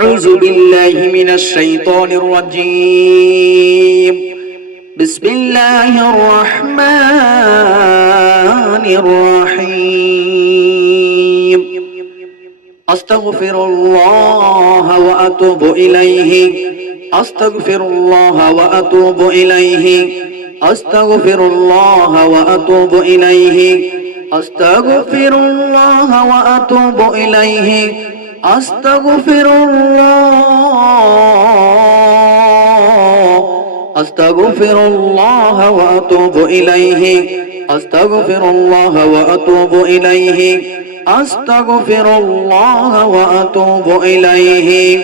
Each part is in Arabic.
أعوذ بالله من الشيطان الرجيم بسم الله الرحمن الرحيم أستغفر الله وأتوب إليه أستغفر الله وأتوب إليه أستغفر الله وأتوب إليه أستغفر الله وأتوب إليه أستغفر الله وأتوب إليه أستغفر الله أستغفر الله وأتوب إليه أستغفر الله وأتوب إليه أستغفر الله وأتوب إليه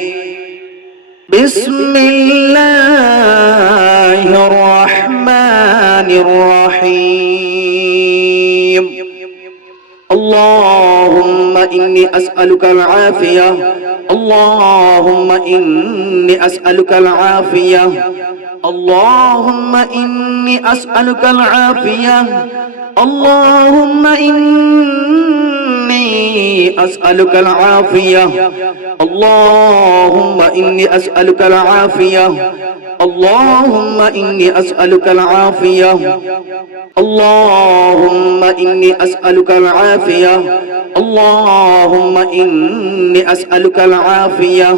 بسم الله الرحمن الرحيم إني أسألك العافية اللهم إني أسألك العافية اللهم إني أسألك العافية اللهم إني ربي أسألك العافية اللهم إني أسألك العافية اللهم إني أسألك العافية اللهم إني أسألك العافية اللهم إني أسألك العافية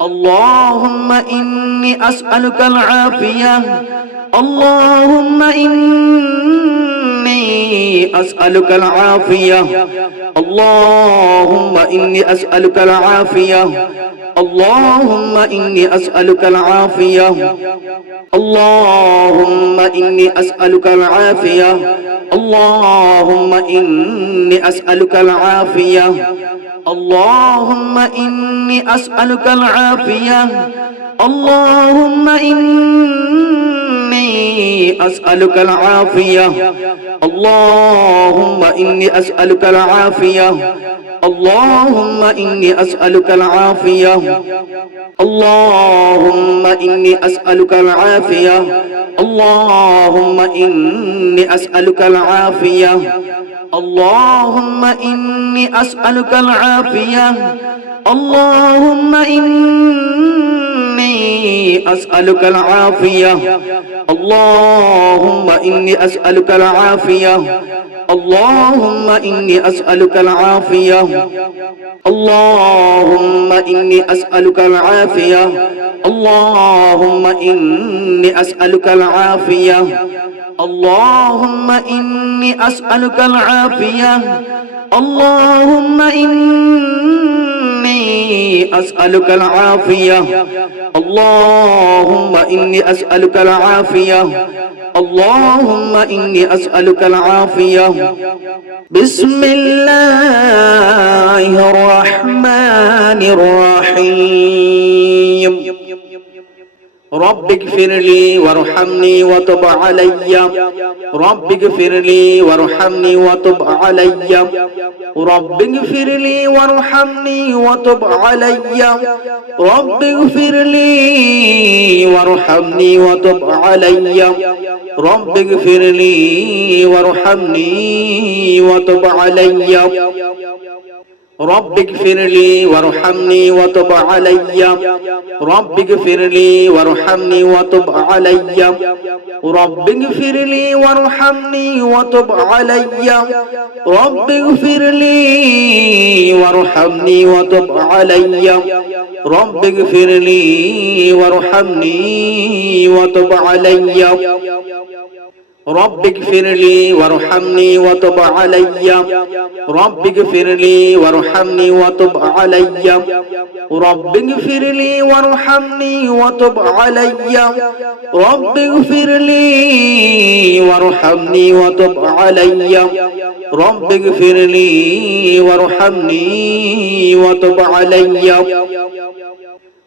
اللهم إني أسألك العافية اللهم إني أسألك العافية اللهم إني أسألك العافية اللهم إني أسألك العافية اللهم إني أسألك العافية اللهم إني أسألك العافية اللهم إني أسألك العافية اللهم إني إني أسألك العافية اللهم إني أسألك العافية اللهم إني أسألك العافية اللهم إني أسألك العافية اللهم إني أسألك العافية اللهم إني أسألك العافية اللهم إني إني أسألك العافية اللهم إني أسألك العافية اللهم إني أسألك العافية اللهم إني أسألك العافية اللهم إني أسألك العافية اللهم إني أسألك العافية اللهم إني أسألك العافية اللهم إني أسألك العافية اللهم إني أسألك العافية بسم الله رب اغفر لي وارحمني وتب علي رب اغفر لي وارحمني وتب علي رب اغفر لي وارحمني وتب علي رب اغفر لي وارحمني وتب علي رب اغفر لي وارحمني وتب علي رب اغفر لي وارحمني وتب علي رب اغفر لي وارحمني وتب علي رب اغفر لي وارحمني وتب علي رب اغفر لي وارحمني وتب علي رب اغفر لي وارحمني وتب علي رب اغفر لي وارحمني وتب علي رب اغفر لي وارحمني وتب علي رب اغفر لي وارحمني وتب علي رب اغفر لي وارحمني وتب علي رب اغفر لي وارحمني وتب علي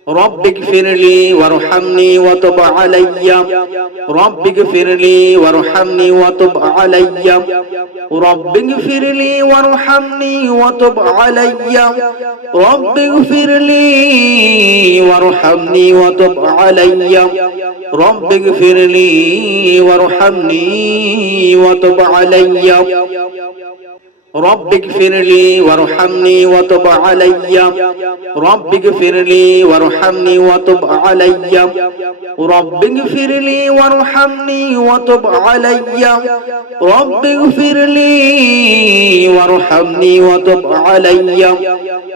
رب اغفر لي وارحمني وتب علي رب اغفر لي وارحمني وتب علي رب اغفر لي وارحمني وتب علي رب اغفر لي وارحمني وتب علي رب اغفر لي وارحمني وتب علي رب اغفر لي وارحمني وتب علي رب اغفر لي وارحمني وتب علي رب اغفر لي وارحمني وتب علي رب اغفر لي وارحمني وتب علي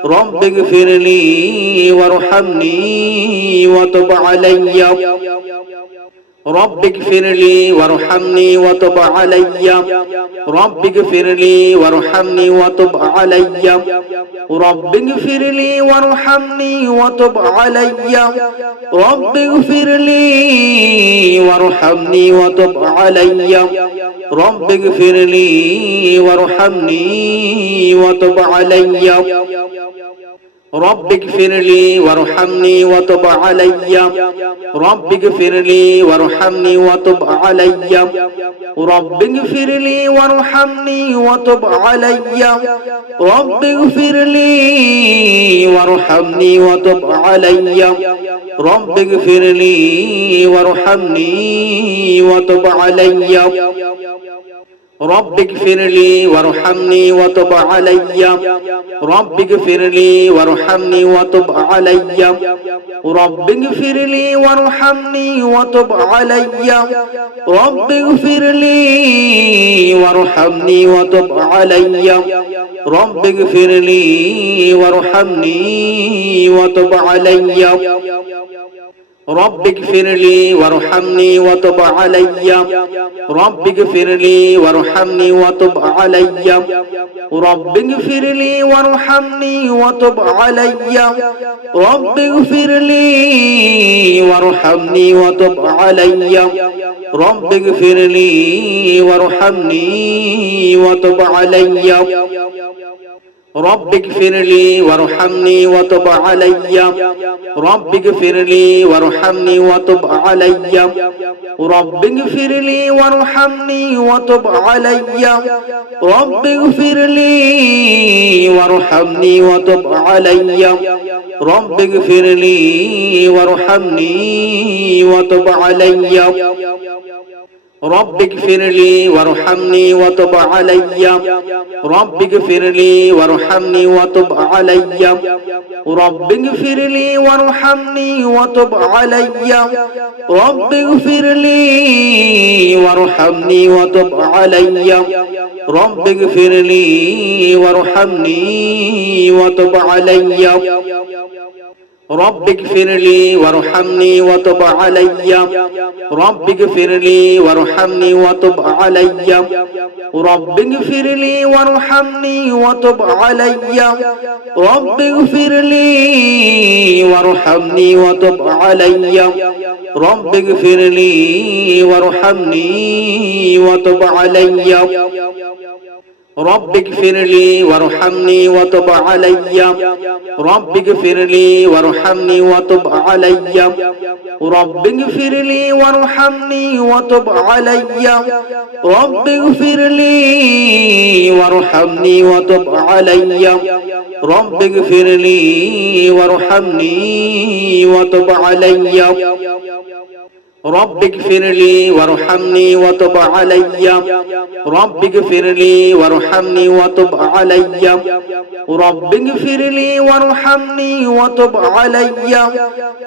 رب اغفر لي وارحمني وتب علي رب اغفر لي وارحمني وتب علي رب اغفر لي وارحمني وتب علي رب اغفر لي وارحمني وتب علي رب اغفر لي وارحمني وتب علي رب اغفر لي وارحمني وتب علي رب اغفر لي وارحمني وتب علي رب اغفر لي وارحمني وتب علي رب اغفر لي وارحمني وتب علي رب اغفر لي وارحمني وتب علي رب اغفر لي وارحمني وتب علي رب اغفر لي وارحمني وتب علي رب اغفر لي وارحمني وتب علي رب اغفر لي وارحمني وتب علي رب اغفر لي وارحمني وتب علي رب اغفر لي وارحمني وتب علي رب اغفر لي وارحمني وتب علي رب اغفر لي وارحمني وتب علي رب اغفر لي وارحمني وتب علي رب اغفر لي وارحمني وتب علي رب اغفر لي وارحمني وتب علي رب اغفر لي وارحمني وتب علي رب اغفر لي وارحمني وتب علي رب اغفر لي وارحمني وتب علي رب اغفر لي وارحمني وتب علي رب اغفر لي وارحمني وتب علي رب اغفر لي وارحمني وتب علي رب اغفر لي وارحمني وتب علي رب اغفر لي وارحمني وتب علي رب اغفر لي وارحمني وتب علي رب اغفر لي وارحمني وتب علي رب اغفر لي وارحمني وتب علي رب اغفر لي وارحمني وتب علي رب اغفر لي وارحمني وتب علي رب اغفر لي وارحمني وتب علي رب اغفر لي وارحمني وتب علي, رب اغفر لي وارحمني وتب علي رب اغفر لي وارحمني وتب علي رب اغفر لي وارحمني وتب علي رب اغفر لي وارحمني وتب علي رب اغفر لي وارحمني وتب علي رب اغفر لي وارحمني وتب علي رب اغفر لي وارحمني وتب علي رب اغفر لي وارحمني وتب علي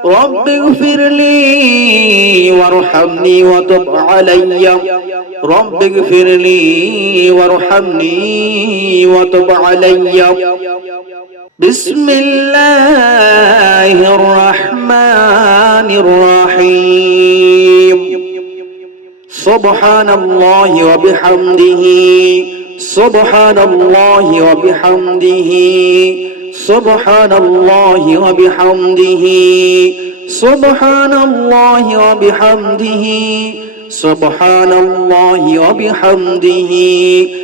رب اغفر لي وارحمني وتب علي رب اغفر لي وارحمني وتب علي بسم الله الرحمن الرحيم سبحان الله وبحمده سبحان الله وبحمده سبحان الله وبحمده سبحان الله وبحمده سبحان الله وبحمده, سبحان الله وبحمده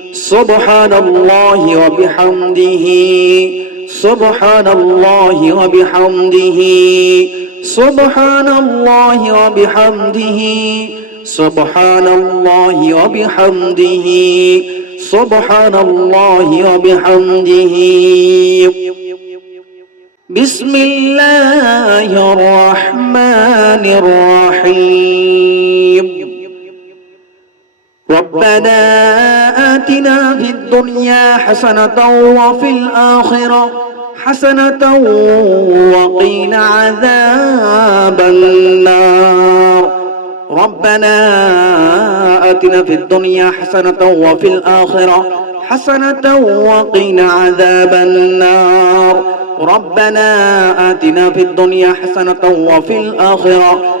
الل ال سبحان الله وبحمده سبحان الله وبحمده سبحان الله وبحمده سبحان الله وبحمده سبحان الله وبحمده بسم الله الرحمن الرحيم ربنا آتنا في الدنيا حسنة وفي الآخرة حسنة وقينا عذاب النار ربنا آتنا في الدنيا حسنة وفي الآخرة حسنة وقينا عذاب النار ربنا آتنا في الدنيا حسنة وفي الآخرة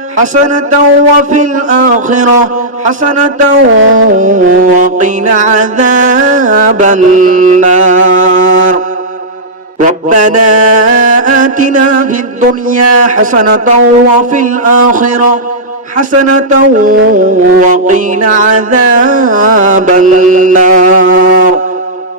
حسنة وفي الآخرة حسنة وقيل عذاب النار ربنا آتنا في الدنيا حسنة وفي الآخرة حسنة وقيل عذاب النار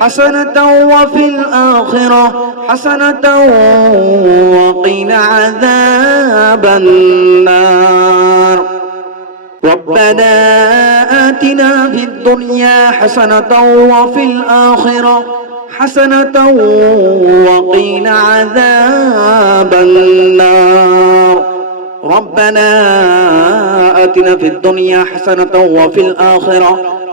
حسنة وفي الآخرة حسنة وقيل عذاب النار ربنا آتنا في الدنيا حسنة وفي الآخرة حسنة وقيل عذاب النار ربنا آتنا في الدنيا حسنة وفي الآخرة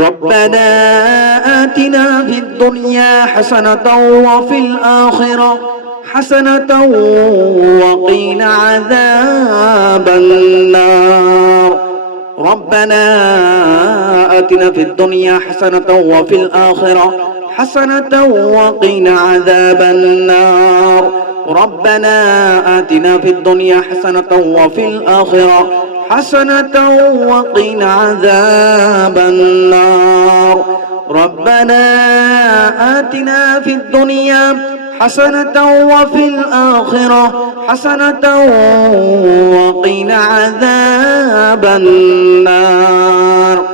ربنا آتنا في الدنيا حسنة وفي الآخرة حسنة وقينا عذاب النار ربنا آتنا في الدنيا حسنة وفي الآخرة حسنة وقينا عذاب النار ربنا آتنا في الدنيا حسنة وفي الآخرة حسنة وقنا عذاب النار ربنا آتنا في الدنيا حسنة وفي الآخرة حسنة وقنا عذاب النار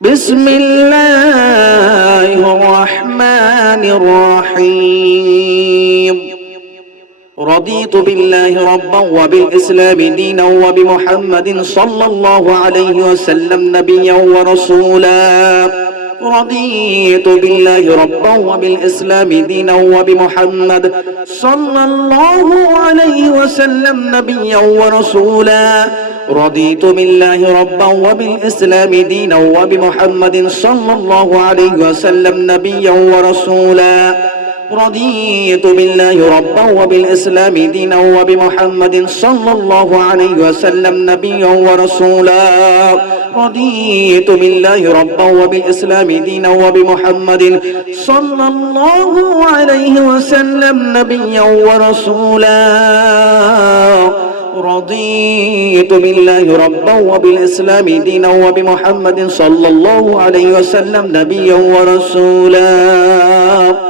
بسم الله الرحمن الرحيم رضيت بالله ربا وبالإسلام دينا وبمحمد, بالله ربا دينا وبمحمد صلى الله عليه وسلم نبيا ورسولا رضيت بالله ربا وبالإسلام دينا وبمحمد صلى الله عليه وسلم نبيا ورسولا رضيت بالله ربا وبالإسلام دينا وبمحمد صلى الله عليه وسلم نبيا ورسولا رضيت بالله ربا وبالإسلام دينا وبمحمد صلى الله عليه وسلم نبيا ورسولا رضيت بالله ربا وبالإسلام دينا وبمحمد صلى الله عليه وسلم نبيا ورسولا رضيت بالله ربا وبالإسلام دينا وبمحمد صلى الله عليه وسلم نبيا ورسولا